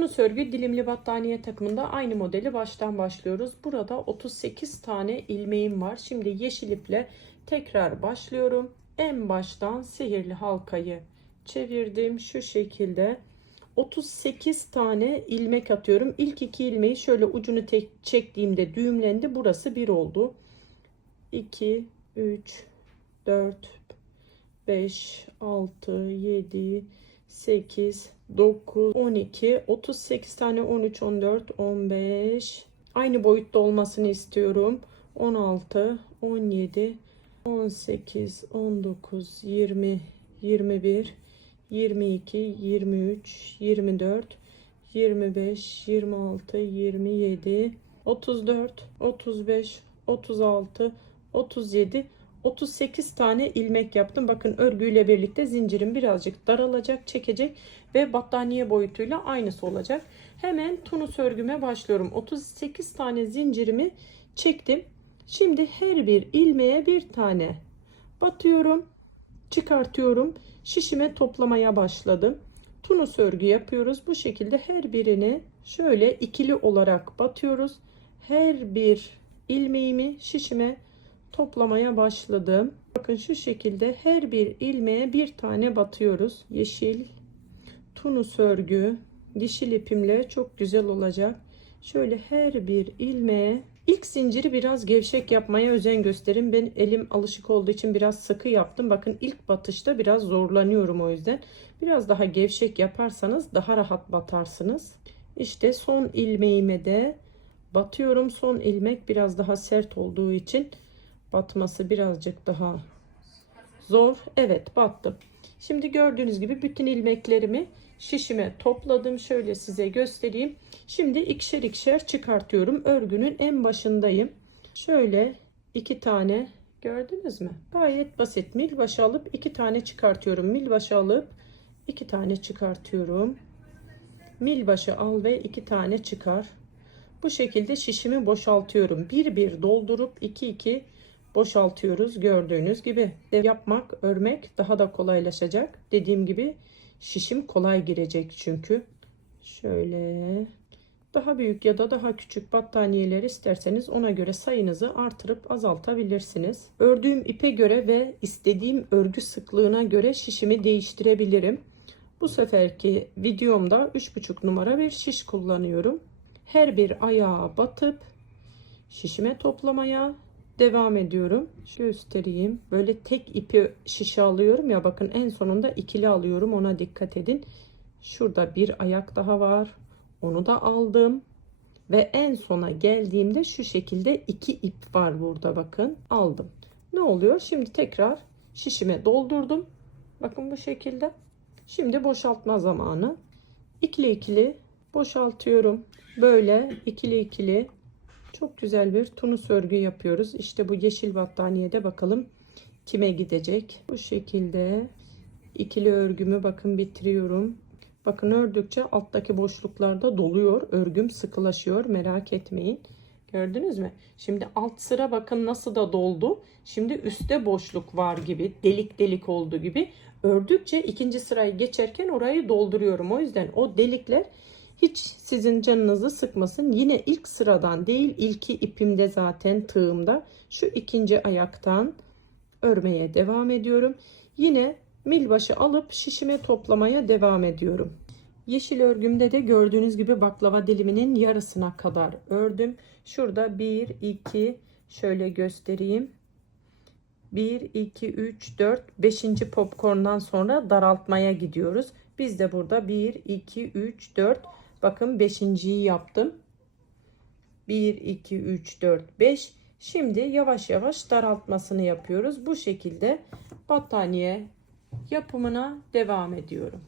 Tunus örgü dilimli battaniye takımında aynı modeli baştan başlıyoruz. Burada 38 tane ilmeğim var. Şimdi yeşil iple tekrar başlıyorum. En baştan sihirli halkayı çevirdim şu şekilde. 38 tane ilmek atıyorum. İlk iki ilmeği şöyle ucunu tek çektiğimde düğümlendi. Burası bir oldu. 2 3 4 5 6 7 8 9 12 38 tane 13 14 15 aynı boyutta olmasını istiyorum. 16 17 18 19 20 21 22 23 24 25 26 27 34 35 36 37 38 tane ilmek yaptım. Bakın örgüyle birlikte zincirim birazcık daralacak, çekecek ve battaniye boyutuyla aynısı olacak. Hemen tunus örgüme başlıyorum. 38 tane zincirimi çektim. Şimdi her bir ilmeğe bir tane batıyorum, çıkartıyorum. Şişime toplamaya başladım. Tunus örgü yapıyoruz. Bu şekilde her birini şöyle ikili olarak batıyoruz. Her bir ilmeğimi şişime toplamaya başladım. Bakın şu şekilde her bir ilmeğe bir tane batıyoruz. Yeşil tunus örgü dişil ipimle çok güzel olacak. Şöyle her bir ilmeğe ilk zinciri biraz gevşek yapmaya özen gösterin. Ben elim alışık olduğu için biraz sıkı yaptım. Bakın ilk batışta biraz zorlanıyorum o yüzden. Biraz daha gevşek yaparsanız daha rahat batarsınız. İşte son ilmeğime de batıyorum. Son ilmek biraz daha sert olduğu için batması birazcık daha zor. Evet battım. Şimdi gördüğünüz gibi bütün ilmeklerimi şişime topladım. Şöyle size göstereyim. Şimdi ikişer ikişer çıkartıyorum. Örgünün en başındayım. Şöyle iki tane gördünüz mü? Gayet basit. Mil başı alıp iki tane çıkartıyorum. Mil başı alıp iki tane çıkartıyorum. Mil başı al ve iki tane çıkar. Bu şekilde şişimi boşaltıyorum. Bir bir doldurup iki iki boşaltıyoruz gördüğünüz gibi. Yapmak, örmek daha da kolaylaşacak. Dediğim gibi şişim kolay girecek çünkü. Şöyle daha büyük ya da daha küçük battaniyeler isterseniz ona göre sayınızı artırıp azaltabilirsiniz. Ördüğüm ipe göre ve istediğim örgü sıklığına göre şişimi değiştirebilirim. Bu seferki videomda 3,5 numara bir şiş kullanıyorum. Her bir ayağa batıp şişime toplamaya devam ediyorum. Göstereyim. Böyle tek ipi şişe alıyorum ya bakın en sonunda ikili alıyorum ona dikkat edin. Şurada bir ayak daha var. Onu da aldım. Ve en sona geldiğimde şu şekilde iki ip var burada bakın. Aldım. Ne oluyor? Şimdi tekrar şişime doldurdum. Bakın bu şekilde. Şimdi boşaltma zamanı. İkili ikili boşaltıyorum. Böyle ikili ikili çok güzel bir tunus örgü yapıyoruz. İşte bu yeşil battaniyede bakalım kime gidecek. Bu şekilde ikili örgümü bakın bitiriyorum. Bakın ördükçe alttaki boşluklarda doluyor. Örgüm sıkılaşıyor. Merak etmeyin. Gördünüz mü? Şimdi alt sıra bakın nasıl da doldu. Şimdi üstte boşluk var gibi. Delik delik oldu gibi. Ördükçe ikinci sırayı geçerken orayı dolduruyorum. O yüzden o delikler hiç sizin canınızı sıkmasın. Yine ilk sıradan değil ilki ipimde zaten tığımda. Şu ikinci ayaktan örmeye devam ediyorum. Yine milbaşı alıp şişime toplamaya devam ediyorum. Yeşil örgümde de gördüğünüz gibi baklava diliminin yarısına kadar ördüm. Şurada 1 2 şöyle göstereyim. 1 2 3 4 5. popcorn'dan sonra daraltmaya gidiyoruz. Biz de burada 1 2 3 4 Bakın beşinciyi yaptım. 1, 2, 3, 4, 5. Şimdi yavaş yavaş daraltmasını yapıyoruz. Bu şekilde battaniye yapımına devam ediyorum.